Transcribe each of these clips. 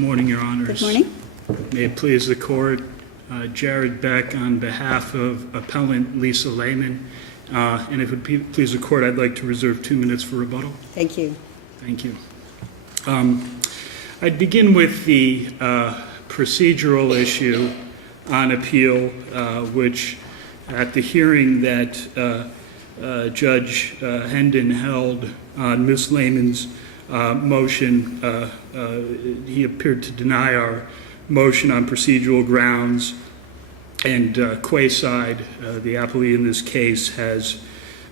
morning, Your Honors. Good morning. May it please the Court, Jared Beck on behalf of Appellant Lisa Lehman. And if it would please the Court, I'd like to reserve 2 minutes for rebuttal. Thank you. Thank you. I'd begin with the procedural issue on appeal, which at the hearing that Judge Hendon held on Ms. Lehman's motion, he appeared to deny our motion on procedural grounds, and Quayside, the appellee in this case, has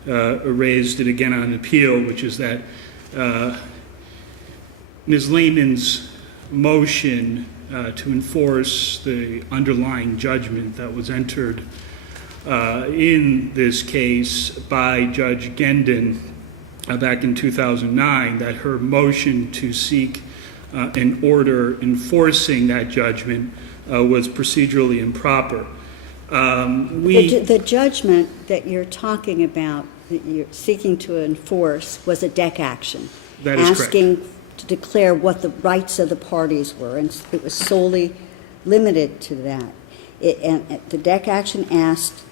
raised it again on appeal, which is that Ms. Lehman's motion to enforce the underlying judgment that was entered in this case by Judge Hendon back in 2009, that her motion to seek an order enforcing that judgment was procedurally improper. The judgment that you're talking about, that you're seeking to enforce, was a deck action. That is correct. Asking to declare what the rights of the parties were, and it was solely limited to that. And the deck action asked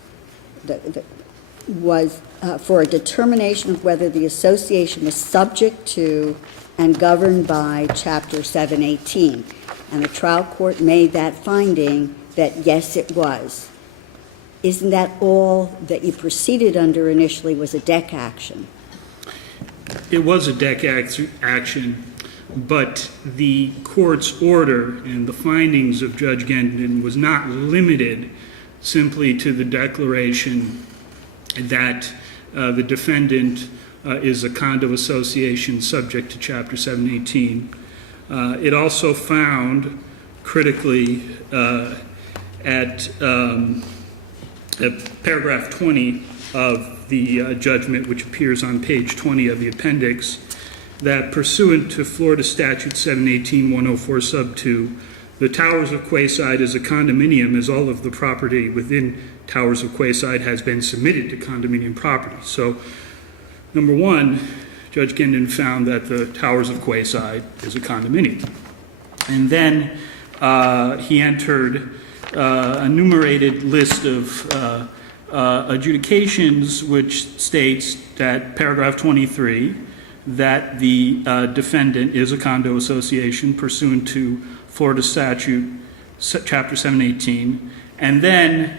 was for a determination of whether the association was subject to and governed by Chapter 718. And the trial court made that finding that, yes, it was. Isn't that all that you proceeded under initially was a deck action? It was a deck action, but the court's order and the findings of Judge Hendon was not limited simply to the declaration that the defendant is a condo association subject to Chapter 718. It also found, critically, at paragraph 20 of the judgment, which appears on page 20 of the appendix, that pursuant to Florida Statute 718-104 sub 2, the Towers of Quayside as a condominium, as all of the property within Towers of Quayside has been submitted to condominium property. So, number one, Judge Hendon found that the Towers of Quayside is a condominium. And then he entered a enumerated list of adjudications, which states that paragraph 23, that the defendant is a condo association pursuant to Florida Statute Chapter 718. And then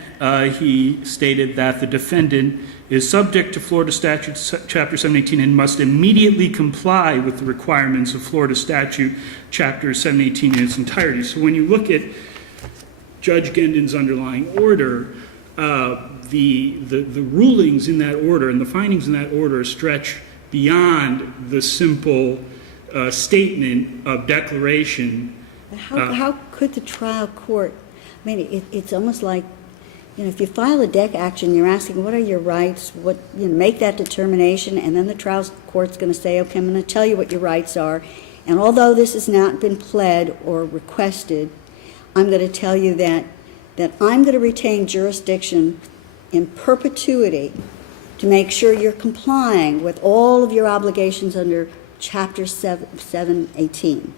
he stated that the defendant is subject to Florida Statute Chapter 718 and must immediately comply with the requirements of Florida Statute Chapter 718 in its entirety. So when you look at Judge Hendon's underlying order, the rulings in that order and the findings in that order stretch beyond the simple statement of declaration. How could the trial court, I mean, it's almost like, if you file a deck action, you're asking what are your rights, make that determination, and then the trial court's going to say, okay, I'm going to tell you what your rights are, and although this has not been pled or requested, I'm going to tell you that I'm going to retain jurisdiction in perpetuity to make sure you're complying with all of your obligations under Chapter 718.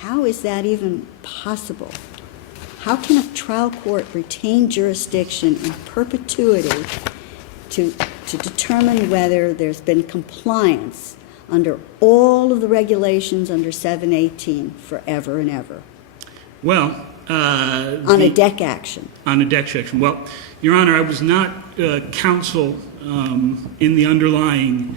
How is that even possible? How can a trial court retain jurisdiction in perpetuity to determine whether there's been compliance under all of the regulations under 718 forever and ever? Well, on a deck action. On a deck action. Well, Your Honor, I was not counsel in the underlying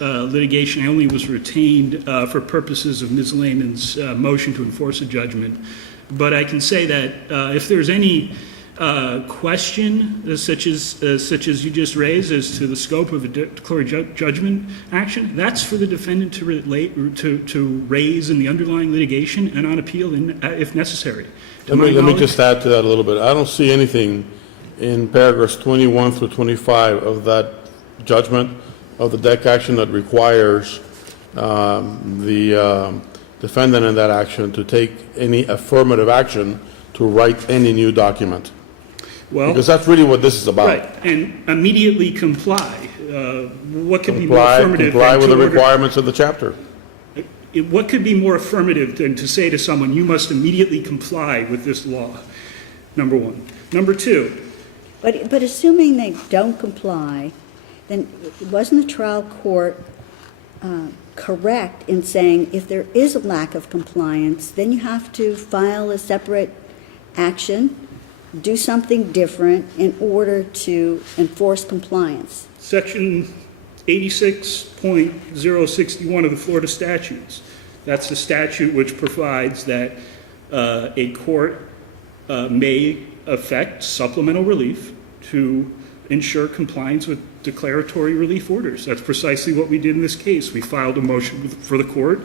litigation. I only was retained for purposes of Ms. Lehman's motion to enforce a judgment. But I can say that if there's any question such as you just raised as to the scope of a declaratory judgment action, that's for the defendant to raise in the underlying litigation and on appeal if necessary. Let me just add to that a little bit. I don't see anything in paragraphs 21 through 25 of that judgment of the deck action that requires the defendant in that action to take any affirmative action to write any new document. Well, because that's really what this is about. Right, and immediately comply. What could be more affirmative? Comply with the requirements of the chapter. what could be more affirmative than to say to someone, you must immediately comply with this law, number one. Number two, But assuming they don't comply, then wasn't the trial court correct in saying if there is a lack of compliance, then you have to file a separate action, do something different in order to enforce compliance? Section 86.061 of the Florida statutes, that's the statute which provides that a court may effect supplemental relief to ensure compliance with declaratory relief orders. That's precisely what we did in this case. We filed a motion for the court.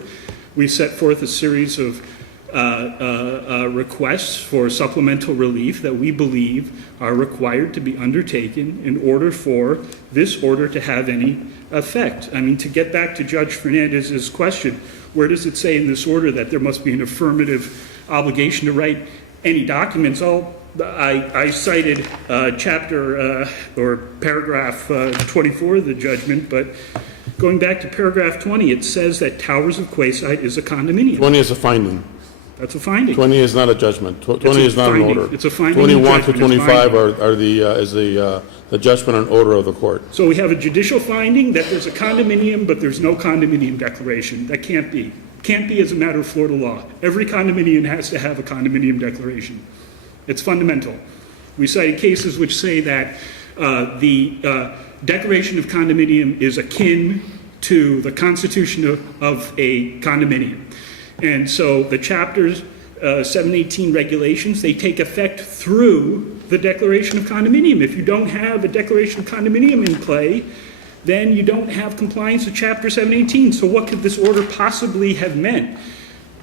We set forth a series of requests for supplemental relief that we believe are required to be undertaken in order for this order to have any effect. I mean, to get back to Judge Fernandez's question, where does it say in this order that there must be an affirmative obligation to write any documents? I cited chapter or paragraph 24 of the judgment, but going back to paragraph 20, it says that Towers of Quayside is a condominium. 20 is a finding. That's a finding. 20 is not a judgment. 20 is not an finding. order. It's a finding. 21 to Judgment is 25 are the judgment and order of the court. So we have a judicial finding that there's a condominium, but there's no condominium declaration. That can't be. Can't be as a matter of Florida law. Every condominium has to have a condominium declaration. It's fundamental. We cited cases which say that the declaration of condominium is akin to the constitution of a condominium. And so the chapters 718 regulations, they take effect through the declaration of condominium. If you don't have a declaration of condominium in play, then you don't have compliance with chapter 718. So what could this order possibly have meant?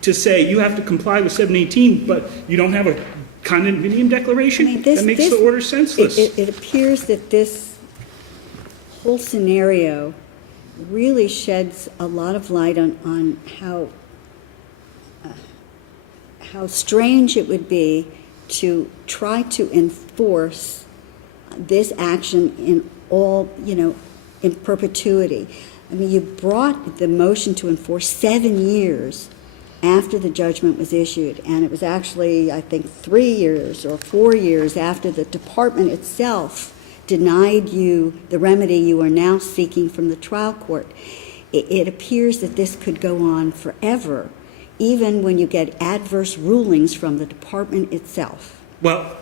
To say you have to comply with 718, but you don't have a condominium declaration? I mean, that makes the order senseless. It appears that this whole scenario really sheds a lot of light on how strange it would be to try to enforce this action in in perpetuity. I mean, you brought the motion to enforce 7 years after the judgment was issued, and it was actually, I think, 3 years or 4 years after the department itself denied you the remedy you are now seeking from the trial court. It appears that this could go on forever, even when you get adverse rulings from the department itself. Well,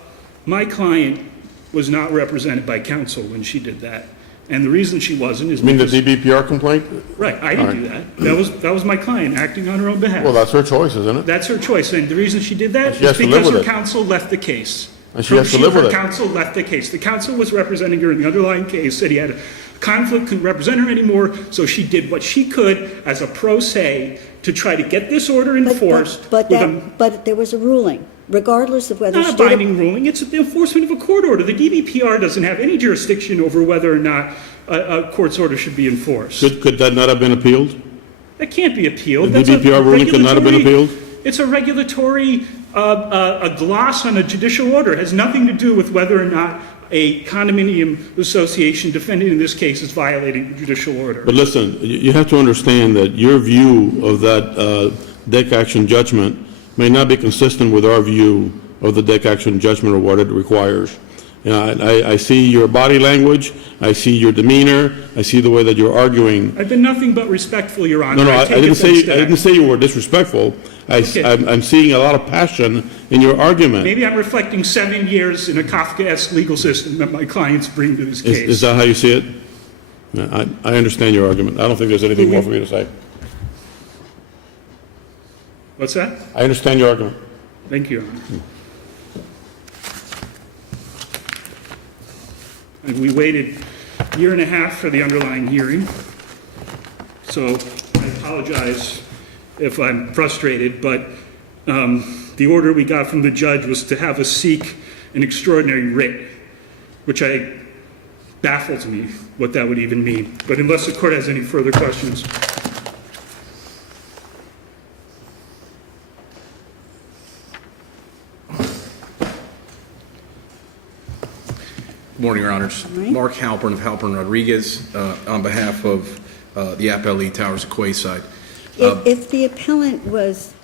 my client was not represented by counsel when she did that. And the reason she wasn't is You mean the because... DBPR complaint? Right, I didn't do that. That was my client acting on her own behalf. Well, that's her choice, isn't it? That's her choice, and the reason she did that She has is to live because with her it. counsel left the case. And she has to live with Her it. counsel left the case. The counsel was representing her in the underlying case, said he had a conflict, couldn't represent her anymore, so she did what she could as a pro se to try to get this order enforced. But there was a ruling, regardless of whether Not a binding ruling, it's the enforcement of a court order. The DBPR doesn't have any jurisdiction over whether or not a court's order should be enforced. Could that not have been appealed? That can't be appealed. The DBPR ruling could not have been appealed? It's a regulatory a gloss on a judicial order. It has nothing to do with whether or not a condominium association defendant in this case is violating the judicial order. But listen, you have to understand that your view of that DEC action judgment may not be consistent with our view of the DEC action judgment or what it requires. I see your body language, I see your demeanor, I see the way that you're arguing. I've been nothing but respectful, Your Honor. No, I didn't say you were disrespectful. Okay. I'm seeing a lot of passion in your argument. Maybe I'm reflecting 7 years in a Kafkaesque legal system that my clients bring to this case. Is that how you see it? Yeah, I understand your argument. I don't think there's anything more for me to say. What's that? I understand your argument. Thank you, Your Honor. And we waited a year and a half for the underlying hearing, so I apologize if I'm frustrated, but the order we got from the judge was to have us seek an extraordinary writ, which baffles me what that would even mean. But unless the court has any further questions. Good morning, Your Honors. morning. Mark Halpern of Halpern Rodriguez on behalf of the Appellee Towers of Quayside. If the appellant was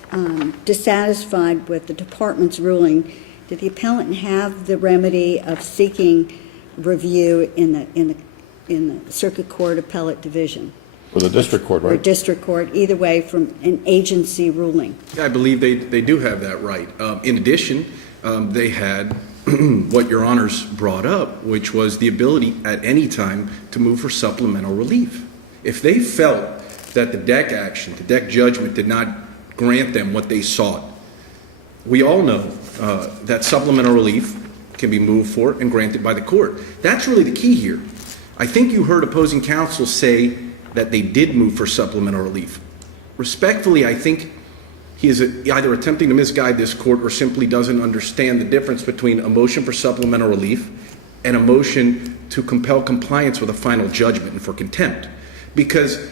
dissatisfied with the department's ruling, did the appellant have the remedy of seeking review in the Circuit Court Appellate Division? Or the district court, Or right? district court, either way, from an agency ruling? I believe they do have that right. In addition, they had what Your Honors brought up, which was the ability at any time to move for supplemental relief. If they felt that the deck judgment did not grant them what they sought, we all know that supplemental relief can be moved for and granted by the court. That's really the key here. I think you heard opposing counsel say that they did move for supplemental relief. Respectfully, I think he is either attempting to misguide this court or simply doesn't understand the difference between a motion for supplemental relief and a motion to compel compliance with a final judgment and for contempt. Because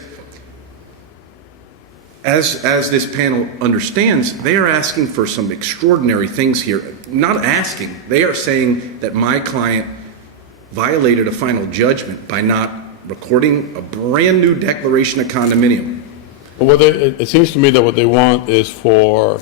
as this panel understands, they are asking for some extraordinary things here. Not asking, they are saying that my client violated a final judgment by not recording a brand new declaration of condominium. Well, it seems to me that what they want is for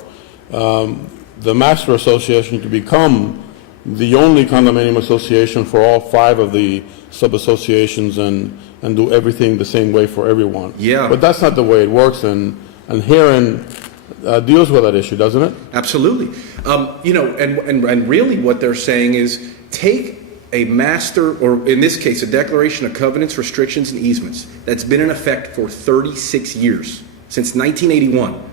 the Master Association to become the only condominium association for all 5 of the sub-associations and do everything the same way for everyone. Yeah. But that's not the way it works, and Heron deals with that issue, doesn't it? Absolutely. And really what they're saying is take a master, or in this case, a declaration of covenants, restrictions, and easements that's been in effect for 36 years, since 1981,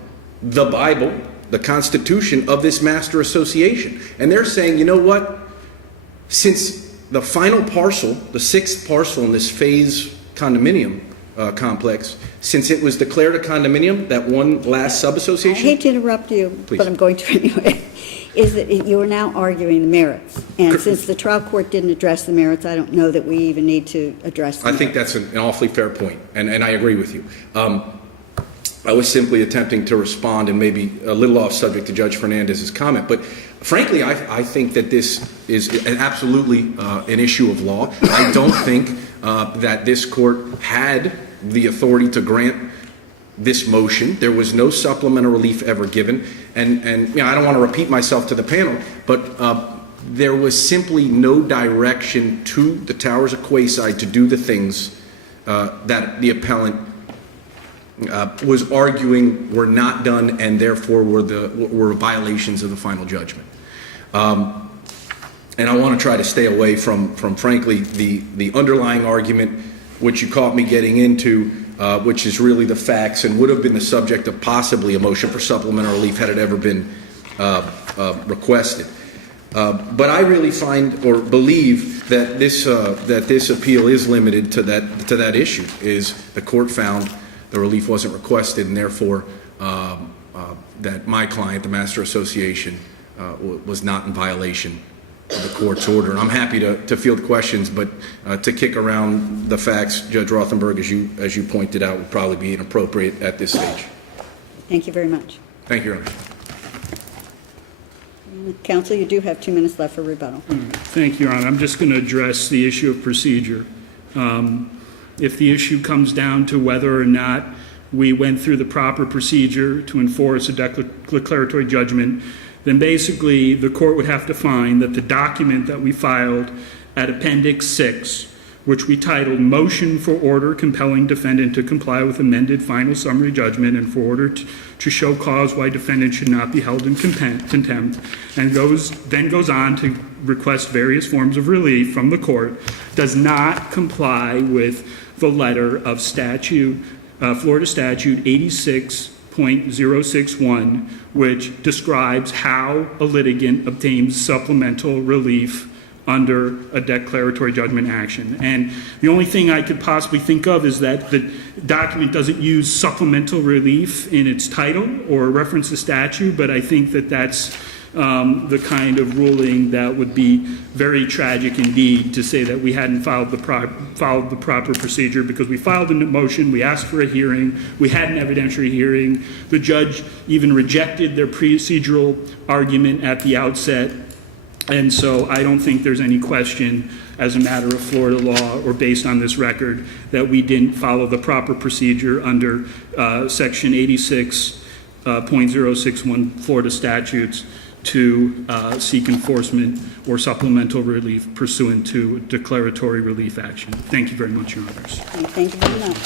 the Bible, the Constitution of this master association. And they're saying, you know what? Since the final parcel, the 6th parcel in this phase condominium complex, since it was declared a condominium, that one last I sub-association. hate to interrupt you, Please. but I'm going to anyway. Is that you are now arguing the merits. And since the trial court didn't address the merits, I don't know that we even need to address them. I think that's an awfully fair point, and I agree with you. I was simply attempting to respond and maybe a little off subject to Judge Fernandez's comment, but frankly, I think that this is absolutely an issue of law. I don't think that this court had the authority to grant this motion. There was no supplemental relief ever given, and I don't want to repeat myself to the panel, but there was simply no direction to the Towers of Quayside to do the things that the appellant was arguing were not done and therefore were violations of the final judgment. And I want to try to stay away from frankly the underlying argument which you caught me getting into, which is really the facts and would have been the subject of possibly a motion for supplemental relief had it ever been requested. But I really find or believe that this appeal is limited to that issue. Is the court found the relief wasn't requested, and therefore that my client, the Master Association, was not in violation of the court's order. And I'm happy to field questions, but to kick around the facts, Judge Rothenberg, as you pointed out, would probably be inappropriate at this stage. Thank you very much. Thank you, Your Honor. Counsel, you do have 2 minutes left for rebuttal. Thank you, Your Honor. I'm just going to address the issue of procedure. If the issue comes down to whether or not we went through the proper procedure to enforce a declaratory judgment, then basically the court would have to find that the document that we filed at Appendix 6, which we titled Motion for Order Compelling Defendant to Comply with Amended Final Summary Judgment and for Order to Show Cause Why Defendant Should Not Be Held in Contempt, and then goes on to request various forms of relief from the court, does not comply with the letter of Florida Statute 86.061, which describes how a litigant obtains supplemental relief under a declaratory judgment action. And the only thing I could possibly think of is that the document doesn't use supplemental relief in its title or reference the statute, but I think that that's the kind of ruling that would be very tragic indeed to say that we hadn't followed the proper procedure, because we filed a motion, we asked for a hearing, we had an evidentiary hearing, the judge even rejected their procedural argument at the outset, and so I don't think there's any question as a matter of Florida law or based on this record, that we didn't follow the proper procedure under Section 86.061 Florida statutes to seek enforcement or supplemental relief pursuant to declaratory relief action. Thank you very much, Your Honors. Thank you very much.